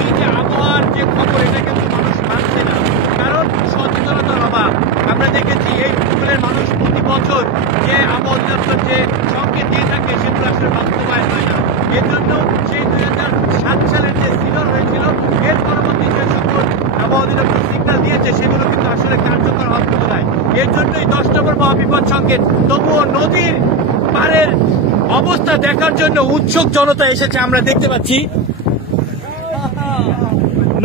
এই যে আবহাওয়ার যে খবর, এটা কিন্তু মানুষ মানছে না, কারণ সচেতনতার অভাব। আমরা দেখেছি এই উপকূলের মানুষ প্রতি বছর যে আবহাওয়া অধিদপ্তর যে সংকেত দিয়ে থাকে সেগুলো আসলে বাস্তবায়ন হয় না। এর জন্য সেই 2007 সালের যে সিগন্যাল হয়েছিল, এর পরবর্তী যে সকল আবহাওয়া অধিদপ্তর সিগন্যাল দিয়েছে সেগুলো কিন্তু আসলে কার্যকর হতে নয়। এর জন্যই 10 নম্বর মহাবিপদ সংকেত। তবুও নদীর পাড়ের অবস্থা দেখার জন্য উৎসুক জনতা এসেছে, আমরা দেখতে পাচ্ছি।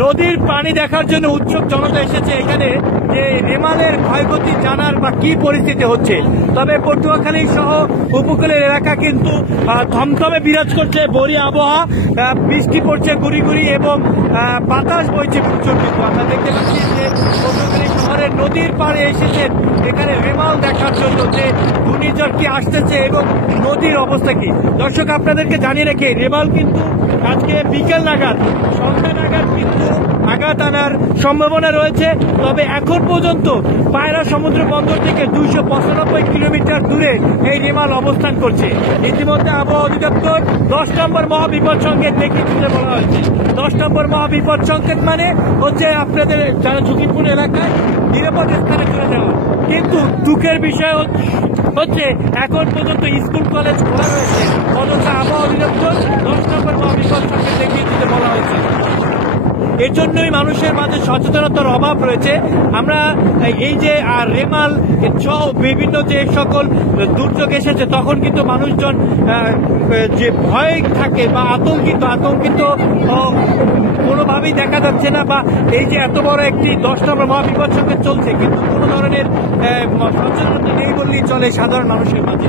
নদীর পানি দেখার জন্য উৎসুক জনতা এসেছে এখানে, যে রেমালের ক্ষয়ক্ষতি জানার বা কি পরিস্থিতি হচ্ছে। তবে পটুয়াখালী সহ উপকূলের এলাকা কিন্তু থমথমে বিরাজ করছে বরি আবহাওয়া, বৃষ্টি পড়ছে গুড়ি গুড়ি এবং বাতাস বইছে প্রচুর। কিন্তু আমরা দেখতে পাচ্ছি যে পটুয়াখালী শহরের নদীর পাড়ে এসেছেন এখানে রেমাল দেখার জন্য যে ঘূর্ণিঝড় কি আসতেছে এবং নদীর অবস্থা কি। দর্শক, আপনাদেরকে জানিয়ে রেখে রেমাল কিন্তু আজকে বিকেল নাগাদ, সন্ধ্যা নাগাদ কিন্তু আঘাত আনার সম্ভাবনা রয়েছে। তবে এখন পর্যন্ত পায়রা সমুদ্র বন্দর থেকে 295 কিলোমিটার দূরে এই রেমাল অবস্থান করছে। ইতিমধ্যে আবহাওয়া অধিদপ্তর 10 নম্বর মহাবিপদ সংকেত দেখিয়ে দিতে বলা হয়েছে। 10 নম্বর মহাবিপদ সংকেত মানে হচ্ছে আপনাদের যারা ঝুঁকিপূর্ণ এলাকায় নিরাপদ স্থানে চলে যাওয়া। কিন্তু দুঃখের বিষয় হচ্ছে এখন পর্যন্ত স্কুল কলেজ খোলা রয়েছে, অথচ আবহাওয়া অধিদপ্তর 10 নম্বর মহাবিপদ সংকেত দেখিয়ে দিতে বলা হয়েছে। এর জন্যই মানুষের মাঝে সচেতনতার অভাব রয়েছে। আমরা এই যে রেমাল সহ বিভিন্ন যে সকল দুর্যোগ এসেছে তখন কিন্তু মানুষজন যে ভয় থাকে বা আতঙ্কিত কোনোভাবেই দেখা যাচ্ছে না, বা এই যে এত বড় একটি 10 নম্বর মহাবিপদ সংকেত চলছে কিন্তু কোনো ধরনের সচেতনতা নেই বললেই চলে সাধারণ মানুষের মাঝে।